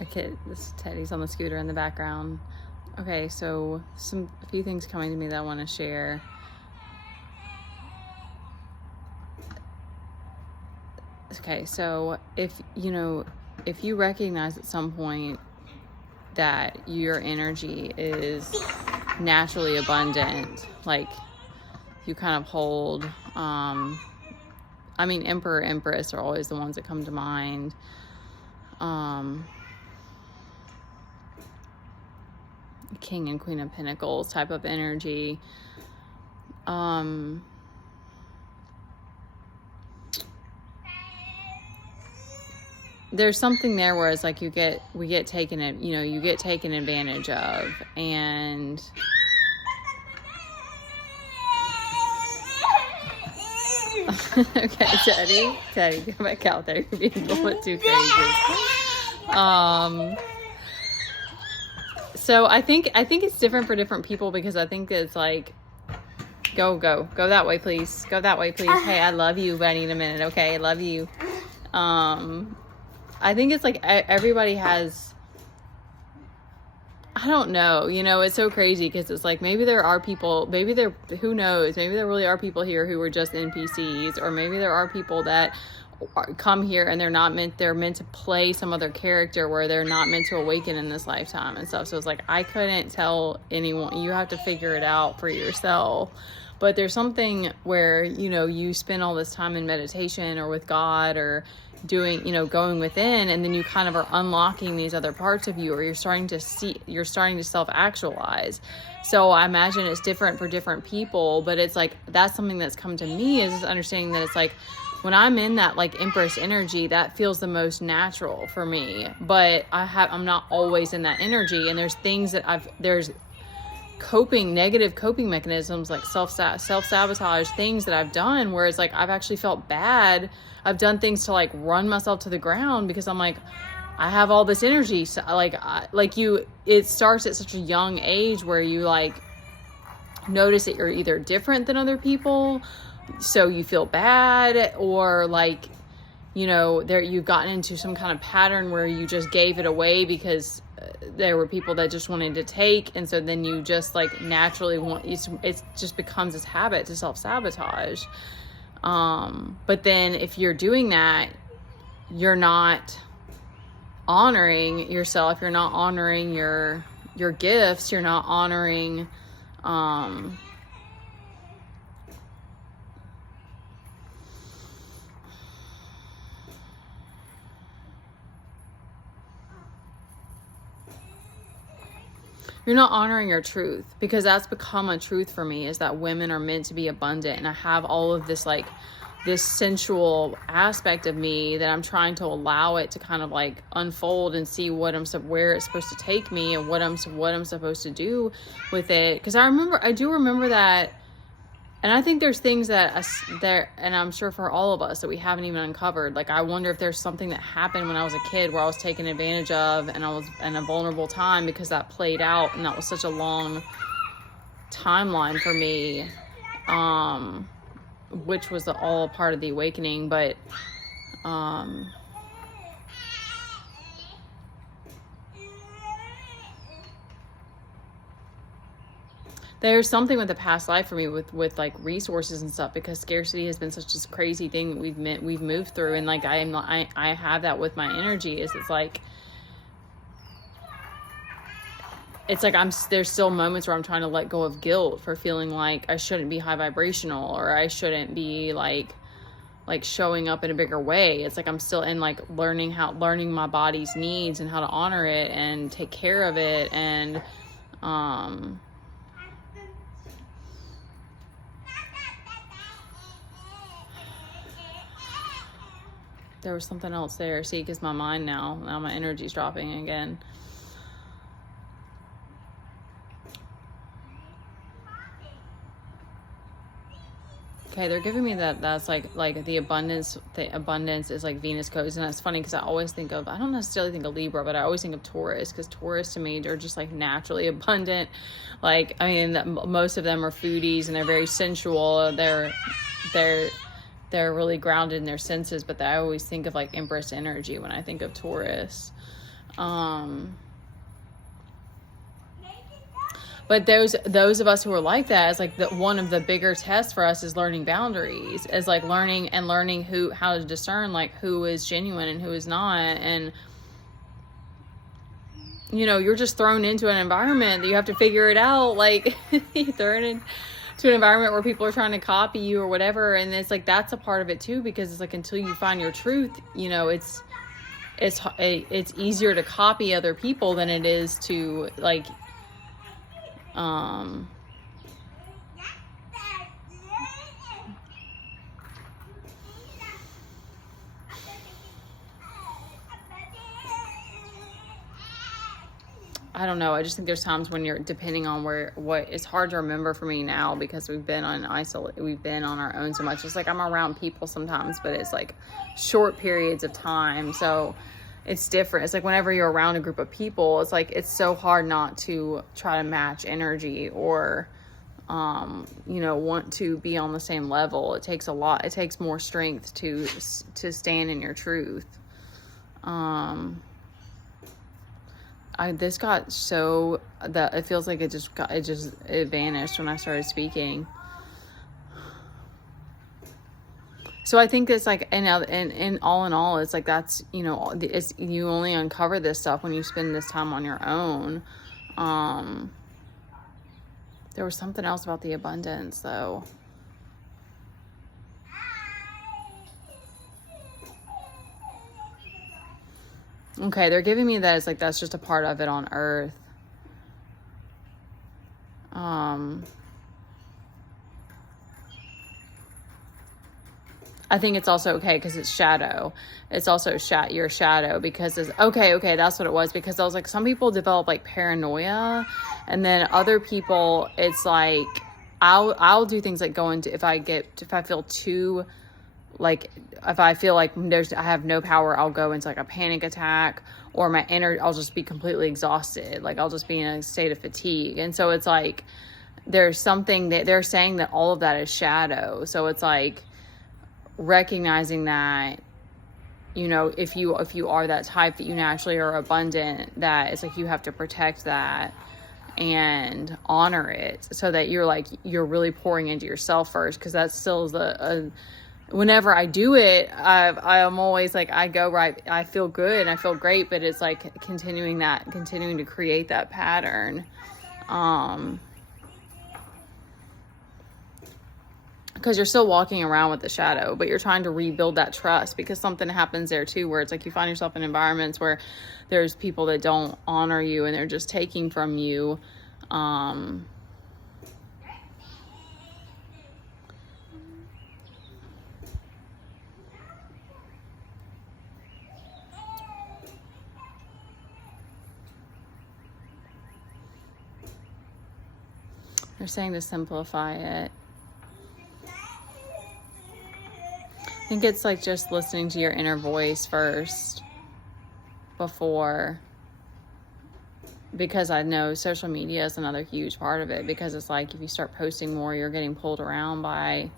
a kid. This Teddy's on the scooter in the background. Okay, so a few things coming to me that I want to share. Okay, so if you recognize at some point that your energy is naturally abundant, like you kind of hold, Emperor, Empress are always the ones that come to mind. King and Queen of Pentacles type of energy. There's something there where it's like you get taken advantage of, and okay, Teddy, go back out there. You're being a little bit too crazy. So I think it's different for different people, because I think it's like, go that way, please. Go that way, please. Hey, I love you, but I need a minute. Okay, I love you. I think it's like everybody has, I don't know, it's so crazy, because it's like maybe there are people, who knows, maybe there really are people here who are just NPCs, or maybe there are people that come here and they're meant to play some other character where they're not meant to awaken in this lifetime and stuff. So it's like, I couldn't tell anyone. You have to figure it out for yourself. But there's something where, you spend all this time in meditation or with God, or doing, going within, and then you kind of are unlocking these other parts of you, or you're starting to self-actualize. So I imagine it's different for different people, but it's like, that's something that's come to me, is understanding that it's like, when I'm in that like Empress energy, that feels the most natural for me. But I'm not always in that energy, and there's things that there's negative coping mechanisms, like self-sabotage, things that I've done where it's like I've actually felt bad. I've done things to like run myself to the ground, because I'm like, I have all this energy. So it starts at such a young age where you like notice that you're either different than other people, so you feel bad, or like, you've gotten into some kind of pattern where you just gave it away because there were people that just wanted to take, and so then you just like naturally it just becomes this habit to self-sabotage. But then if you're doing that, you're not honoring yourself, you're not honoring your gifts, you're not honoring you're not honoring your truth, because that's become a truth for me, is that women are meant to be abundant. And I have all of this, like this sensual aspect of me that I'm trying to allow it to kind of like unfold and see where it's supposed to take me, and what I'm supposed to do with it. Cause I do remember that. And I think there's things that and I'm sure for all of us, that we haven't even uncovered. Like, I wonder if there's something that happened when I was a kid where I was taken advantage of, and I was in a vulnerable time, because that played out, and that was such a long timeline for me, which was all a part of the awakening. But there's something with the past life for me with like resources and stuff, because scarcity has been such a crazy thing that we've moved through. And like, I have that with my energy, is it's like there's still moments where I'm trying to let go of guilt for feeling like I shouldn't be high vibrational, or I shouldn't be like showing up in a bigger way. It's like I'm still in like learning my body's needs and how to honor it and take care of it. And there was something else there. See, because my mind now my energy's dropping again. Okay, they're giving me that's like the abundance is like Venus codes. And that's funny, because I don't necessarily think of Libra, but I always think of Taurus, because Taurus to me, they're just like naturally abundant. Like, I mean, most of them are foodies, and they're very sensual. They're really grounded in their senses, but I always think of like Empress energy when I think of Taurus. But those of us who are like that, is like one of the bigger tests for us is learning boundaries, is like learning how to discern like who is genuine and who is not. And you know, you're just thrown into an environment that you have to figure it out. Like you're thrown into an environment where people are trying to copy you or whatever, and it's like that's a part of it too, because it's like until you find your truth, you know, it's easier to copy other people than it is to like I don't know. I just think there's times when you're depending on what it's hard to remember for me now, because we've been on our own so much. It's like I'm around people sometimes, but it's like short periods of time. So it's different. It's like whenever you're around a group of people, it's like, it's so hard not to try to match energy or, you know, want to be on the same level. It takes a lot. It takes more strength to stand in your truth. This got so that it feels like it vanished when I started speaking. So I think it's like, and all in all, it's like, that's, you know, you only uncover this stuff when you spend this time on your own. There was something else about the abundance though. Okay, they're giving me that it's like that's just a part of it on earth. I think it's also okay because it's shadow. It's also your shadow, because it's okay, that's what it was. Because I was like, some people develop like paranoia, and then other people, it's like I'll do things like go into, if I feel too, like if I feel like I have no power, I'll go into like a panic attack, or I'll just be completely exhausted. Like I'll just be in a state of fatigue. And so it's like there's something that they're saying that all of that is shadow. So it's like recognizing that, you know, if you are that type, that you naturally are abundant, that it's like you have to protect that and honor it, so that you're really pouring into yourself first, because that still is whenever I do it, I'm always like, I go right, I feel good and I feel great, but it's like continuing to create that pattern. Because you're still walking around with the shadow, but you're trying to rebuild that trust, because something happens there too, where it's like you find yourself in environments where there's people that don't honor you and they're just taking from you. They're saying to simplify it. I think it's like just listening to your inner voice first because I know social media is another huge part of it, because it's like if you start posting more, you're getting pulled around by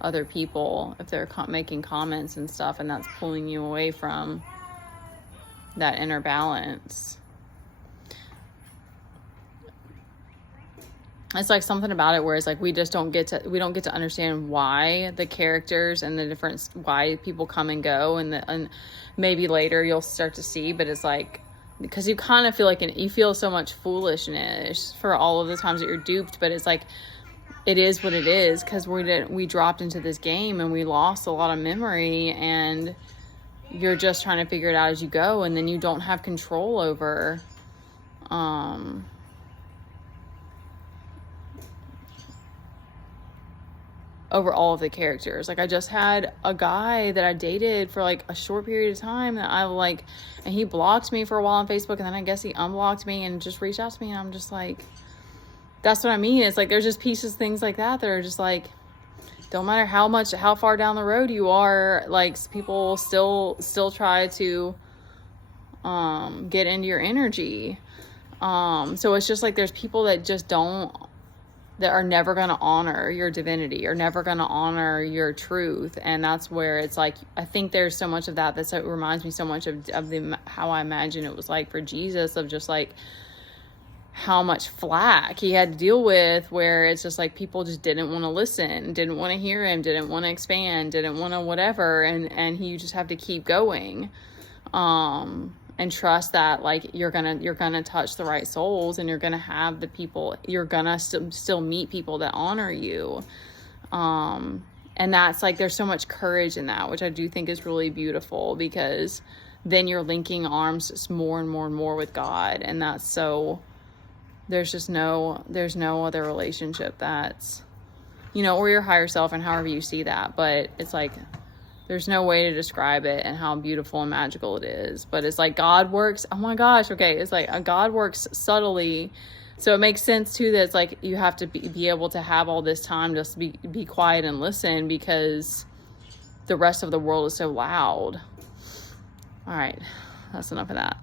other people if they're making comments and stuff, and that's pulling you away from that inner balance. It's like something about it where it's like we don't get to understand why the characters and the difference, why people come and go, and maybe later you'll start to see, but it's like, because you kind of feel like you feel so much foolishness for all of the times that you're duped, but it's like it is what it is, because we dropped into this game and we lost a lot of memory, and you're just trying to figure it out as you go, and then you don't have control over all of the characters. Like I just had a guy that I dated for like a short period of time that and he blocked me for a while on Facebook, and then I guess he unblocked me and just reached out to me, and I'm just like, that's what I mean. It's like there's just things like that are just like, don't matter how far down the road you are, like people still try to get into your energy. So it's just like there's people that just don't that are never going to honor your divinity, are never going to honor your truth. And that's where it's like, I think there's so much of that that reminds me so much of the how I imagine it was like for Jesus, of just like how much flack he had to deal with, where it's just like people just didn't want to listen, didn't want to hear him, didn't want to expand, didn't want to whatever, and you just have to keep going, and trust that like you're gonna touch the right souls, and you're gonna have the people, you're gonna still meet people that honor you, and that's like, there's so much courage in that, which I do think is really beautiful, because then you're linking arms more and more and more with God, and that's so, there's no other relationship that's, or your higher self, and however you see that, but it's like, there's no way to describe it and how beautiful and magical it is. But it's like God works, oh my gosh, okay, it's like God works subtly. So it makes sense too that it's like you have to be able to have all this time just to be quiet and listen, because the rest of the world is so loud. All right, that's enough of that.